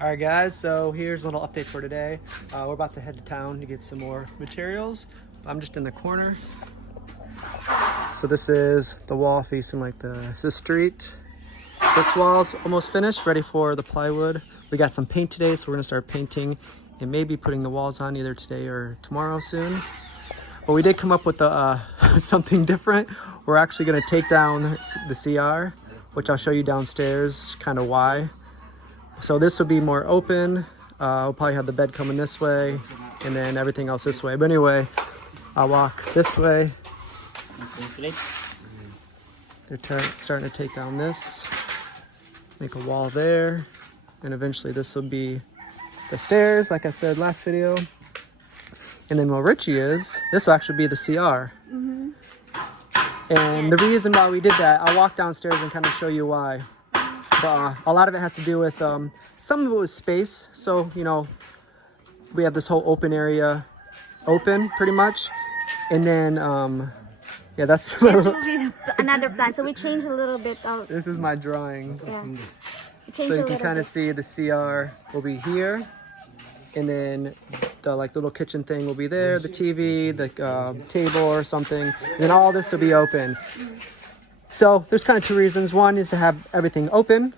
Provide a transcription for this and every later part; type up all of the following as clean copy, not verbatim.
All right, guys, so here's a little update for today. We're about to head to town to get some more materials. I'm just in the corner. So this is the wall facing like the street. This wall's almost finished, ready for the plywood. We got some paint today, so we're gonna start painting and maybe putting the walls on either today or tomorrow soon. But we did come up with something different. We're actually gonna take down the CR, which I'll show you downstairs, kind of why. So this will be more open. We'll probably have the bed coming this way and then everything else this way. But anyway, I'll walk this way. They're starting to take down this, make a wall there, and eventually this will be the stairs, like I said last video. And then where Richie is, this will actually be the CR. And the reason why we did that, I'll walk downstairs and kind of show you why. But a lot of it has to do with, some of it was space. So, you know, we have this whole open area open pretty much. And then, yeah, that's... This will be another plan. So we changed a little bit of... This is my drawing. Yeah. So you can kind of see the CR will be here. And then the little kitchen thing will be there. The TV, the table or something. And then all this will be open. So there's kind of two reasons. One is to have everything open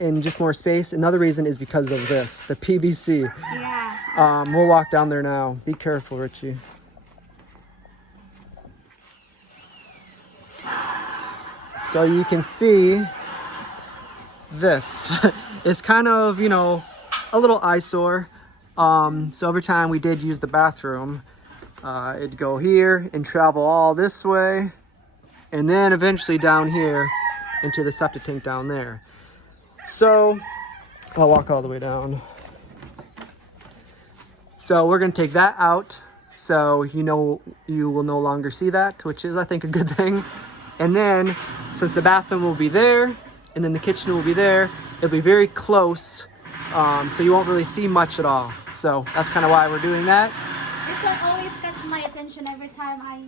and just more space. Another reason is because of this, the PVC. Yeah. We'll walk down there now. Be careful, Richie. So you can see this is kind of, you know, a little eyesore. So every time we did use the bathroom, it'd go here and travel all this way. And then eventually down here into the septic tank down there. So I'll walk all the way down. So we're gonna take that out. So you will no longer see that, which is I think a good thing. And then since the bathroom will be there and then the kitchen will be there, it'll be very close. So you won't really see much at all. So that's kind of why we're doing that. This one always catches my attention every time I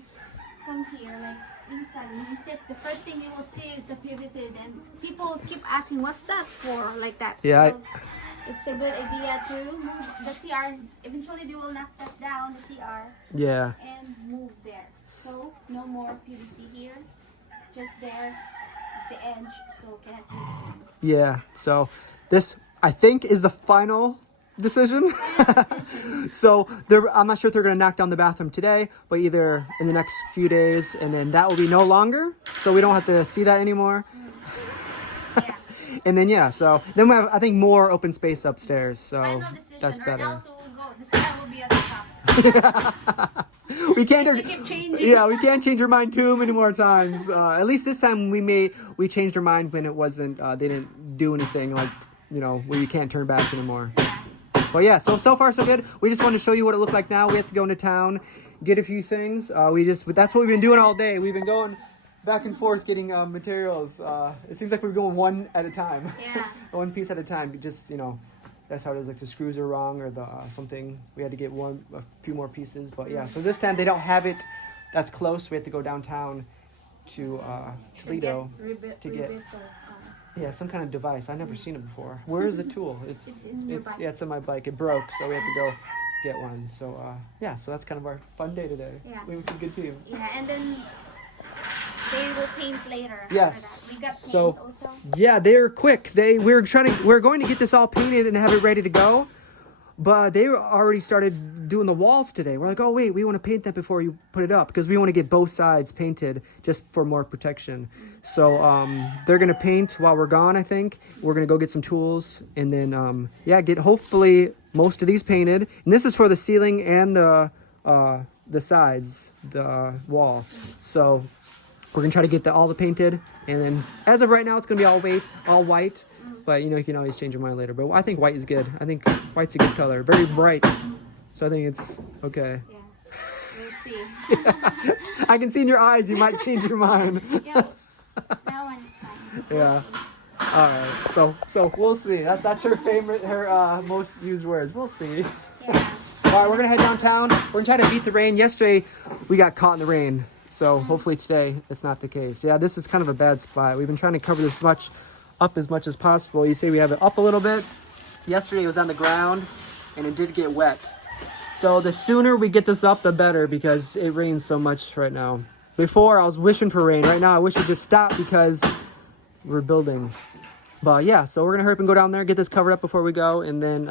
come here. Like inside, when you sit, the first thing you will see is the PVC. Then people keep asking, "What's that for?" Like that. Yeah. So it's a good idea to move the CR. Eventually, they will knock that down, the CR. Yeah. And move there. So no more PVC here. Just there, the edge, so cannot be seen. Yeah. So this, I think, is the final decision. So I'm not sure if they're going to knock down the bathroom today, but either in the next few days, and then that will be no longer, so we don't have to see that anymore. Yeah. And then yeah, so then we have, I think, more open space upstairs. So Final decision, that's better. Or else we'll go. The CR will be at the top. We can't. We keep changing. Yeah, we can't change our mind too many more times. At least this time we changed our mind when it wasn't. They didn't do anything like, you know, where you can't turn back anymore. But yeah, so far so good. We just wanted to show you what it looked like now. We have to go into town, get a few things. That's what we've been doing all day. We've been going back and forth getting materials. It seems like we're going one at a time. Yeah. One piece at a time. Just, you know, that's how it is. Like the screws are wrong or the something. We had to get a few more pieces. But yeah, so this time they don't have it. That's close. We have to go downtown to Toledo to get. Yeah, some kind of device. I've never seen it before. Where is the tool? It's in my bike. It broke, so we have to go get one. So yeah, so that's kind of our fun day today. Yeah. We have a good team. Yeah, and then they will paint later. Yes. We got paint So also. yeah, they're quick. We're going to get this all painted and have it ready to go. But they already started doing the walls today. We're like, oh wait, we want to paint that before you put it up because we want to get both sides painted just for more protection. So they're gonna paint while we're gone. I think we're gonna go get some tools and then yeah, get hopefully most of these painted. And this is for the ceiling and the sides, the wall. So we're gonna try to get all the painted. And then as of right now, it's gonna be all white. But you know, you can always change your mind later. But I think white is good. I think white's a good color, very bright. So I think it's okay. Yeah, we'll see. Yeah. I can see in your eyes you might change your mind. Yeah, that one is fine. Yeah. All right. So we'll see. That's her favorite, her most used words. We'll see. Yeah. All right, we're gonna head downtown. We're gonna try to beat the rain. Yesterday we got caught in the rain, so hopefully today it's not the case. Yeah, this is kind of a bad spot. We've been trying to cover this up as much as possible. You say we have it up a little bit. Yesterday it was on the ground and it did get wet. So the sooner we get this up, the better, because it rains so much right now. Before I was wishing for rain. Right now I wish it just stopped because we're building. But yeah, so we're gonna hurry up and go down there, get this covered up before we go, and then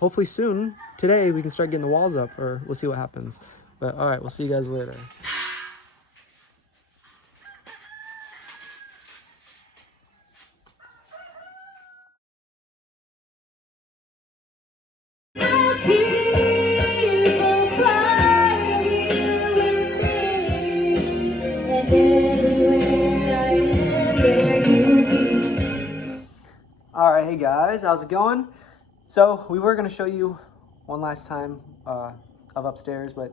hopefully soon, today, we can start getting the walls up, or we'll see what happens. But all right, we'll see you guys later. All right, hey guys, how's it going? So we were going to show you one last time of upstairs, but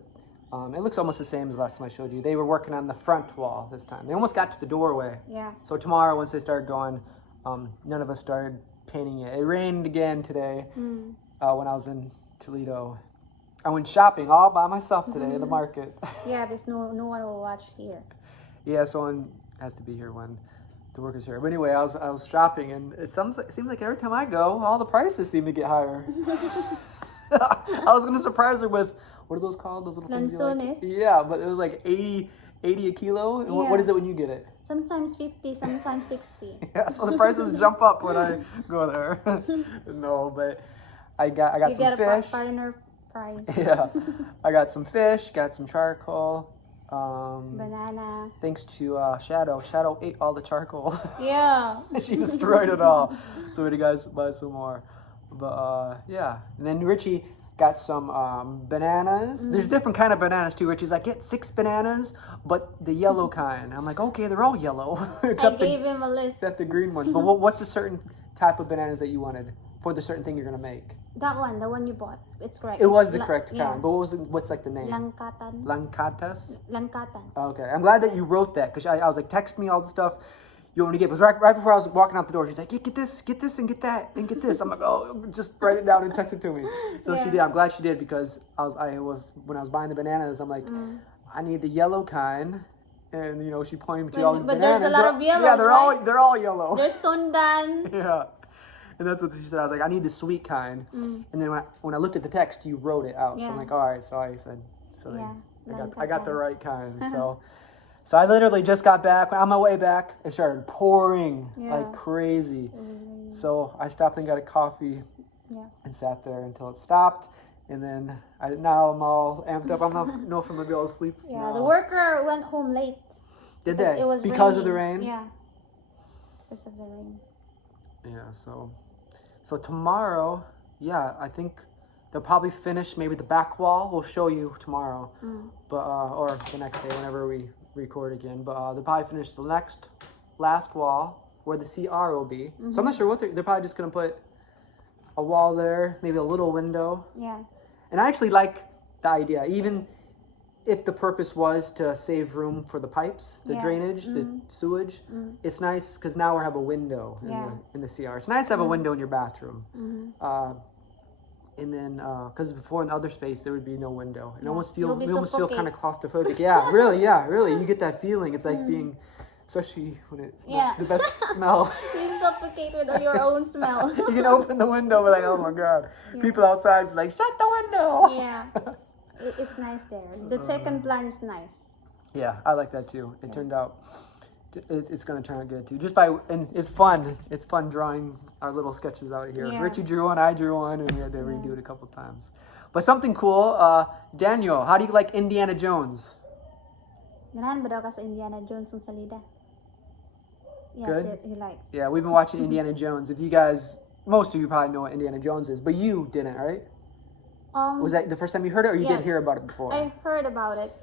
it looks almost the same as the last time I showed you. They were working on the front wall this time. They almost got to the doorway. Yeah. So tomorrow, once they started going, none of us started painting it. It rained again today when I was in Toledo. I went shopping all by myself today in the market. Yeah, there's no one will watch here. Yeah, someone has to be here when the workers here. But anyway, I was shopping, and it seems like every time I go, all the prices seem to get higher. I was gonna surprise her with, what are those called? Those little things you like? Lanzones. Yeah, but it was like 80 a kilo. And what is it when you get it? Sometimes 50, sometimes 60. Yeah, so the prices jump up when I go there. No, but I got You some get fish. a partner price. Yeah, I got some fish, got some charcoal. Banana. Thanks to Shadow. Shadow ate all the charcoal. Yeah. She destroyed it all. So we had to guys buy some more. But yeah. And then Richie got some bananas. There's different kind of bananas too. Richie's like, get 6 bananas, but the yellow kind. I'm like, okay, they're all yellow. I gave him a list. Except the green ones. But what's a certain type of bananas that you wanted for the certain thing you're gonna make? That one, the one you bought. It's correct. It was the correct yeah. kind. But what's like the name? Langkatan. Langkatas? Langkatan. Okay, I'm glad that you wrote that, because I was like, text me all the stuff you want me to get. Because right before I was walking out the door, she's like, get this, and get that, and get this. I'm like, oh, just write it down and text it to me. So Yeah. she did. I'm glad she did, because I was when I was buying the bananas, I'm like, I need the yellow kind, and she pointed me to all these but bananas. there's a lot of yellow. Yeah, right? they're all yellow. There's Tundan. Yeah. And that's what she said. I was like, I need the sweet kind. And then when I looked at the text, you wrote it out. So I'm Yeah. like, all right. So I said, Yeah, I got the right kind. So I literally just got back. On my way back, it started pouring like crazy. So I stopped and got a coffee and sat there until it stopped. And then now I'm all amped up. I'm not know if I'm gonna be able to sleep. Yeah, now. the worker went home late. Did they? It was because of the raining. rain? Yeah, because of the rain. Yeah, so tomorrow, I think they'll probably finish maybe the back wall. We'll show you tomorrow, but or the next day whenever we record again. But they'll probably finish the last wall where the CR will be. So I'm not sure what they're probably just gonna put a wall there, maybe a little window. Yeah. And I actually like the idea, even if the purpose was to save room for the pipes, the drainage, the sewage. It's nice because now we have a window in the CR. It's nice to have a window in your bathroom. And then, because before in the other space, there would be no window. And almost feel kind of claustrophobic. Yeah, really. You get that feeling. It's like being, especially when it's not the best smell. You suffocate with your own smell. You can open the window, but like, oh my God. People outside be like, shut the window. Yeah. It's nice there. The second plan is nice. Yeah, I like that too. It turned out, it's going to turn out good too. And it's fun. It's fun drawing our little sketches out here. Yeah. Richie drew one, I drew one, and we had to redo it a couple times. But something cool, Daniel, how do you like Indiana Jones? Ganahan ba daw ka sa Indiana Jones ng salida? Yes, Good? he likes. Yeah, we've been watching Indiana Jones. If you guys, most of you probably know what Indiana Jones is, but you didn't, right? Was that the first time you heard it, or you did hear about it before? I heard about it.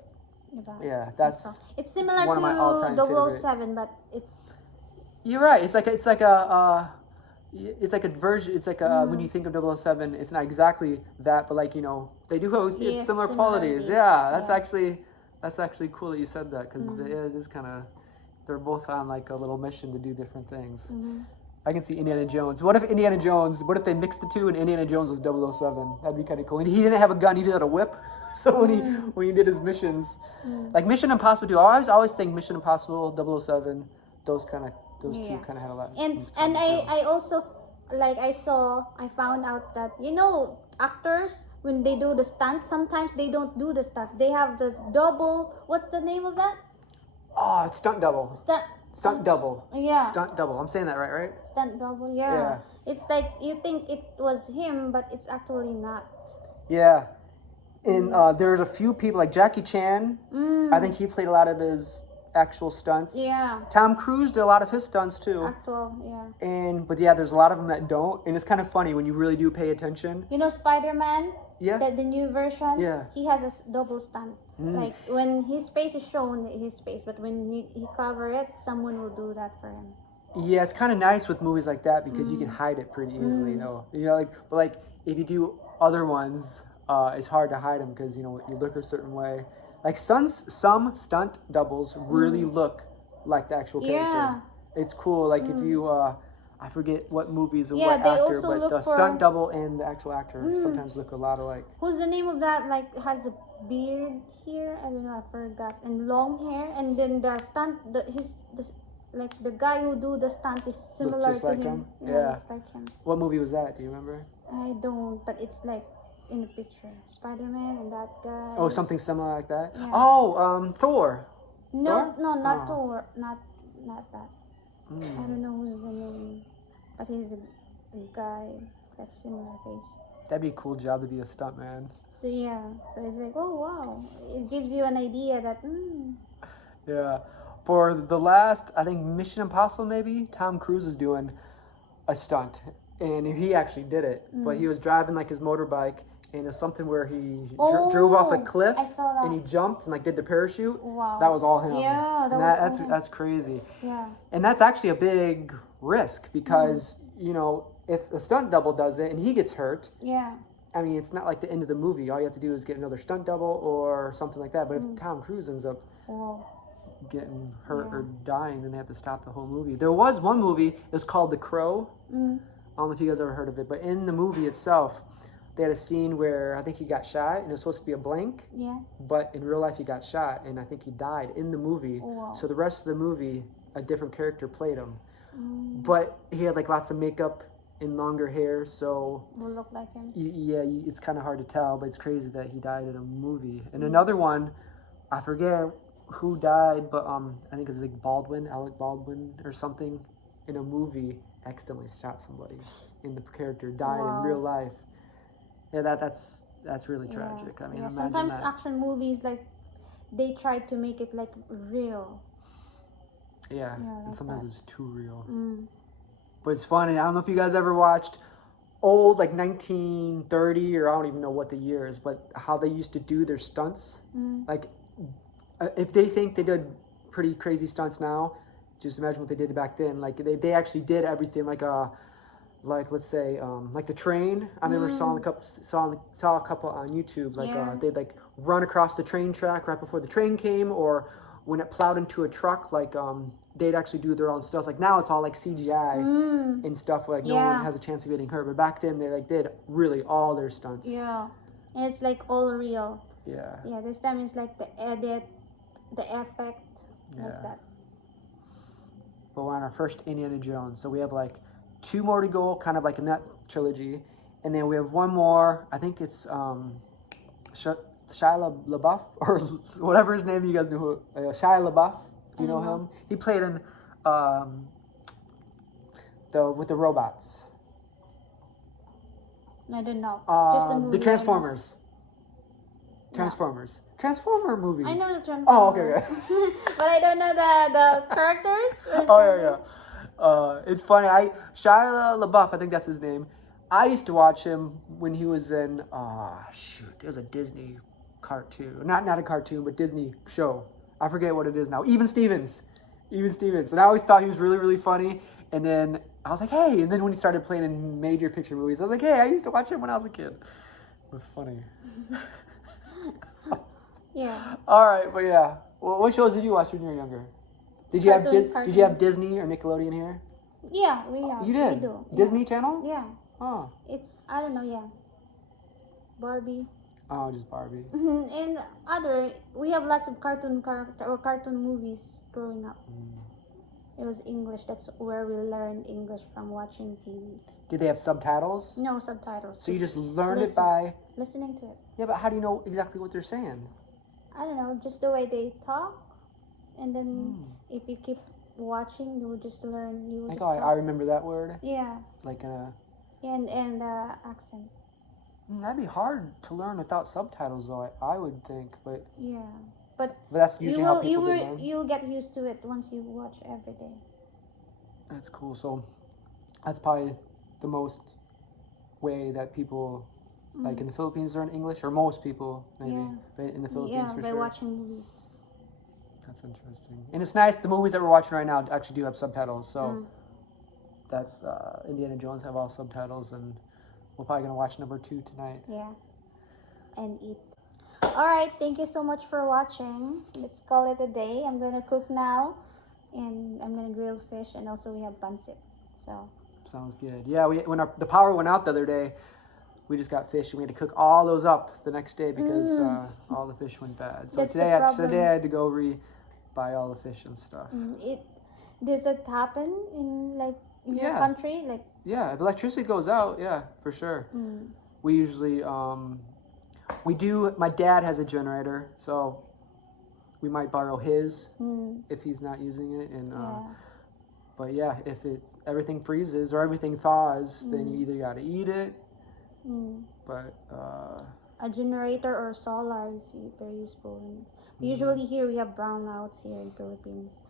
Yeah, that's it's similar one of my all-time to 007, but it's. You're right. It's like a version. It's like a when you think of 007, it's not exactly that, but like they do have it's similar qualities. Yeah, that's actually cool that you said that, because it is kind of, they're both on like a little mission to do different things. I can see Indiana Jones. What if they mixed the two and Indiana Jones was 007? That'd be kind of cool. And he didn't have a gun, he did had a whip. So when he did his missions, like Mission Impossible 2, I always think Mission Impossible, 007, those two kind of had a lot. And I also like I found out that actors when they do the stunts, sometimes they don't do the stunts. They have the double. What's the name of that? Oh, it's stunt double. Stunt double. Yeah. Stunt double. I'm saying that right? Stunt double. Yeah. Yeah. It's like you think it was him, but it's actually not. Yeah. And there's a few people like Jackie Chan. I think he played a lot of his actual stunts. Yeah. Tom Cruise did a lot of his stunts too. Actual. Yeah. But yeah, there's a lot of them that don't, and it's kind of funny when you really do pay attention. Spider-Man. Yeah. The new version. Yeah. He has a double stunt. Like when his face is shown, his face, but when he cover it, someone will do that for him. Yeah, it's kind of nice with movies like that because you can hide it pretty easily, but if you do other ones, it's hard to hide them because you look a certain way. Like some stunt doubles really look like the actual character. Yeah. It's cool. Like if you, I forget what movies and Yeah, what they actor, also but look the for- stunt double and the actual actor sometimes look a lot alike. Who's the name of that? Like has a beard here. I don't know. I forgot. And long hair. And then the stunt, the guy who do the stunt is similar just to like him. him? Yeah, Yeah. looks like him. What movie was that? Do you remember? I don't, but it's like in the picture. Spider-Man and that guy. Oh, something similar like that. Yeah. Oh, Thor. No, Thor? not Oh. Thor. Not that. I don't know who's the name, but he's a guy with similar face. That'd be a cool job to be a stunt man. So yeah, so it's like, oh wow, it gives you an idea that. Yeah. For the last, I think Mission Impossible maybe, Tom Cruise was doing a stunt. And he actually did it. But he was driving like his motorbike and it was something where he drove off a cliff I saw that. and he jumped and did the parachute. Wow. That was all him. Yeah, And was all him. that's crazy. Yeah. And that's actually a big risk because, if a stunt double does it and he gets hurt, Yeah. I mean, it's not like the end of the movie. All you have to do is get another stunt double or something like that. But if Tom Cruise ends up Wow. getting hurt or dying, then they have to stop the whole movie. There was one movie, it was called The Crow. I don't know if you guys ever heard of it, but in the movie itself, they had a scene where I think he got shot and it was supposed to be a blank, Yeah. but in real life he got shot and I think he died in the movie. Wow. So the rest of the movie, a different character played him. But he had lots of makeup and longer hair, so Will look like him. it's kind of hard to tell, but it's crazy that he died in a movie. And another one, I forget who died, but I think it's like Alec Baldwin or something, in a movie accidentally shot somebody, and the character died in real life. Yeah, that's really tragic. I mean, imagine sometimes that. action movies they try to make it real. Yeah, like and sometimes that. it's too real. But it's funny. I don't know if you guys ever watched old 1930 or I don't even know what the year is, but how they used to do their stunts. If they think they did pretty crazy stunts now, just imagine what they did back then. They actually did everything let's say the train. I remember saw a couple on YouTube they'd run across the train track right before the train came, or when it plowed into a truck, they'd actually do their own stuff. Now it's all CGI and stuff, no one has a chance of getting hurt. But back then they did really all their stunts. Yeah, and it's all real. Yeah. Yeah, this time it's the edit, the effect, like that. But we're on our first Indiana Jones, so we have 2 more to go, kind of in that trilogy, and then we have one more. I think it's Shia LaBeouf or whatever his name. You guys know who Shia LaBeouf. You know him? He played in with the robots. I don't know. Just the movie. The Transformers. Transformer movies. I know the Transformers. Oh, okay. But I don't know the characters. Or Oh, yeah. It's funny. Shia LaBeouf, I think that's his name. I used to watch him when he was in, it was a Disney cartoon. Not a cartoon, but Disney show. I forget what it is now. Even Stevens. And I always thought he was really, really funny. And then I was like, hey. And then when he started playing in major picture movies, I was like, hey, I used to watch him when I was a kid. It was funny. Yeah. All right, but yeah. What shows did you watch when you were younger? Did you have Disney or Nickelodeon here? Yeah, we have. You did? We do. Disney Channel? Yeah. Oh. It's, I don't know, yeah. Barbie. Oh, just Barbie. And we have lots of cartoon movies growing up. It was English. That's where we learned English from watching TV. Did they have subtitles? No subtitles. So you just learned it listen. by... Listening to it. Yeah, but how do you know exactly what they're saying? I don't know, just the way they talk. And then if you keep watching, you will just learn. You will Like, just oh, I remember that word. Yeah. Like a... And the accent. That'd be hard to learn without subtitles, though. I would think, but Yeah. But that's usually how people do learn. you'll get used to it once you watch every day. That's cool. So that's probably the most way that people, like in the Philippines, learn English, or most people maybe in the Philippines for by sure. watching movies. That's interesting. And it's nice. The movies that we're watching right now actually do have subtitles. So that's Indiana Jones have all subtitles, and we're probably gonna watch number 2 tonight. Yeah. And eat. Alright, thank you so much for watching. Let's call it a day. I'm gonna cook now, and I'm gonna grill fish, and also we have pancit. So sounds good. Yeah, when the power went out the other day, we just got fish, and we had to cook all those up the next day because all the fish went bad. So That's today the I had to go buy all the fish and stuff. Does it happen in your country? Yeah, if electricity goes out, yeah, for sure. We usually my dad has a generator, so we might borrow his if he's not using it. And but yeah, if everything freezes or everything thaws, then you either got to eat it. But a generator or solar is very useful. Usually here we have brownouts here in Philippines.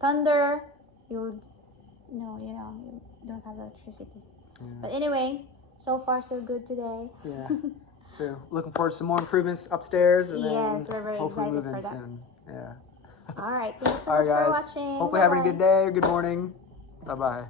Thunder, you don't have electricity. But anyway, so far so good today. Yeah. So looking forward to some more improvements upstairs, and yes, then we're very hopefully excited move in for that. soon. Yeah. All right, thank you so All right, much guys. for watching. Hopefully having a good day or good morning. Bye bye.